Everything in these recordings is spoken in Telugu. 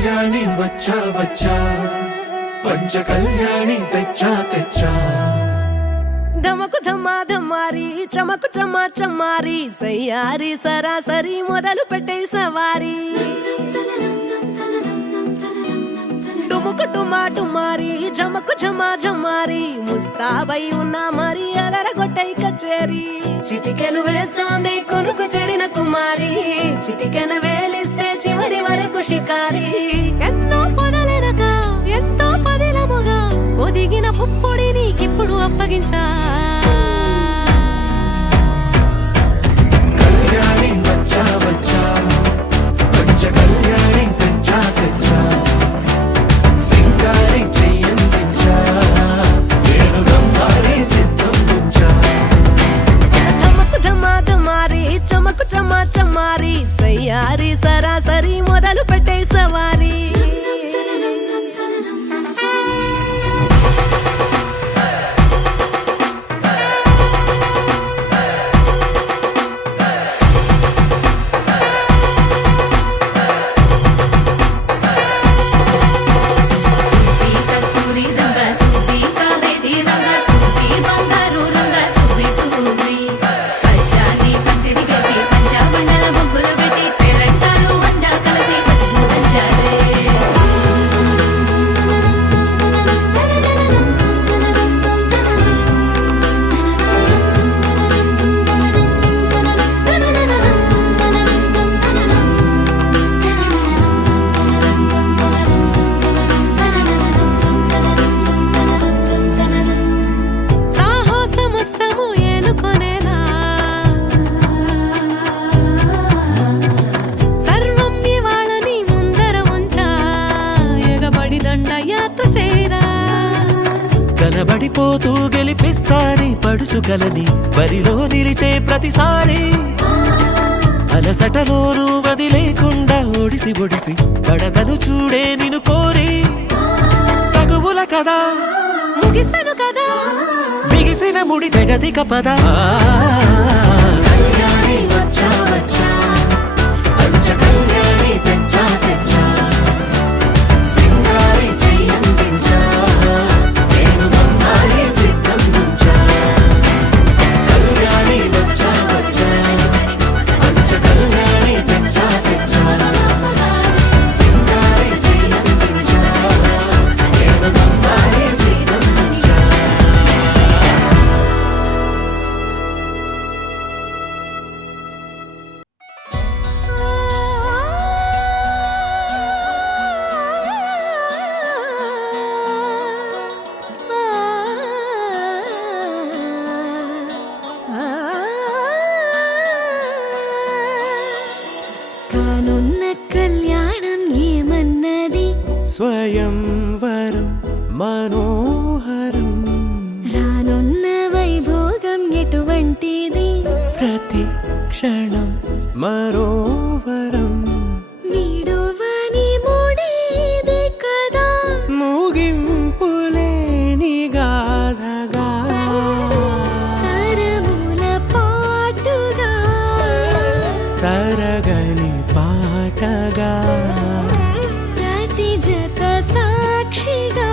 కళ్యాణి వచ్చా వచ్చా పంచ కళ్యాణి తెచ్చా తెచ్చా ధమకు ధమ్మా ధమ్మారి చమకు చమ్మా చమ్మారి సయ్యారి సరాసరి మొదలు పెట్టే సవారి డుముకు డుమా డుమారి జమకు జమా జమ్మారి ముస్తాబై ఉన్నా మరి అదరగొట్టై కచేరి చిటికెను వేస్తోంది కొనుకు చెడిన కుమారి చిటికెను వేలిస్తే చివరి వరకు షికారి ఎన్నో పొదలెనక ఎంతో పదిలముగా ఒదిగిన పుప్పొడి నీకిప్పుడు అప్పగించా కళ్యాణి వచ్చా వచ్చా పంచ కళ్యాణి తెచ్చా తెచ్చా సింగారి చెయ్యందించా నేను గమ్మారి సిద్ధందించా ధమకు ధమ్మా ధమ్మారి చమకు చమ్మా చమ్మారి సయ్యారి సరాసరి మొదలు పెట్టే సవారి కనబడిపోతూ గెలిపిస్తాని పడుచుకలని బరిలో నిలిచే ప్రతిసారి అలసటలోనూ వదిలేకుండా ఒడిసి ఒడిసి పడతను చూడే నిన్ను కోరి తగువుల కదా ముగిసను కదా బిగిసిన ముడి తెగదిక పద కళ్యాణి వచ్చా వచ్చా పంచ కళ్యాణి తెచ్చా తెచ్చా సింగారి చెయ్యందించా నేను గమ్మారి సిద్ధందించా కళ్యాణి వచ్చా వచ్చా పంచ కళ్యాణి తెచ్చా తెచ్చా సింగారి చెయ్యందించా నేను గమ్మారి సిద్ధందించా కానున్న కళ్యాణం ఏమన్నది స్వయంవరం మనోహరం రానున్న వైభోగం ఎటువంటిది ప్రతి క్షణం మరోవరం వీడువని మూడేది కదా ముగింపులేని గాథగా తరముల పాటుగా తరగని పాటగా ప్రతి జత సాక్షిగా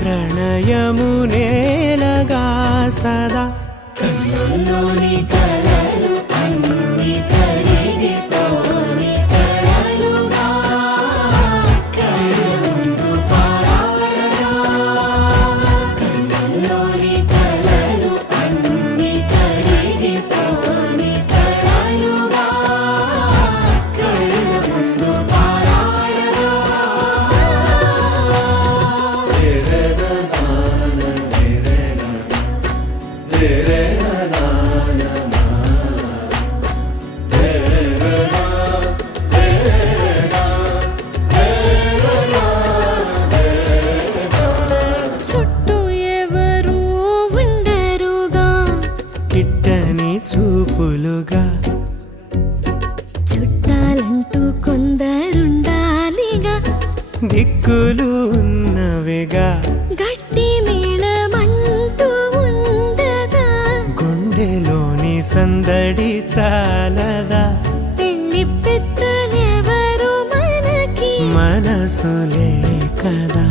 ప్రణయము నేలగా సదా కన్నుల్లోని కలలు అన్ని కరిగిపోని కలలుగా కళ్ళ ముందు పారాడగా కన్నుల్లోని కలలు అన్ని కరిగిపోని కలలుగా కళ్ళ ముందు పారాడగా చుట్టూ ఎవరు ఉండరుగా కిట్టని చూపులుగా చుట్టాలంటూ కొందరుండాలిగా దిక్కులు ఉన్నవిగా గట్టి మేళమంటూ ఉండదా గుండెలోని సందడి చాలదా పెళ్లి పెద్దలెవరు మనకి సొలే కదా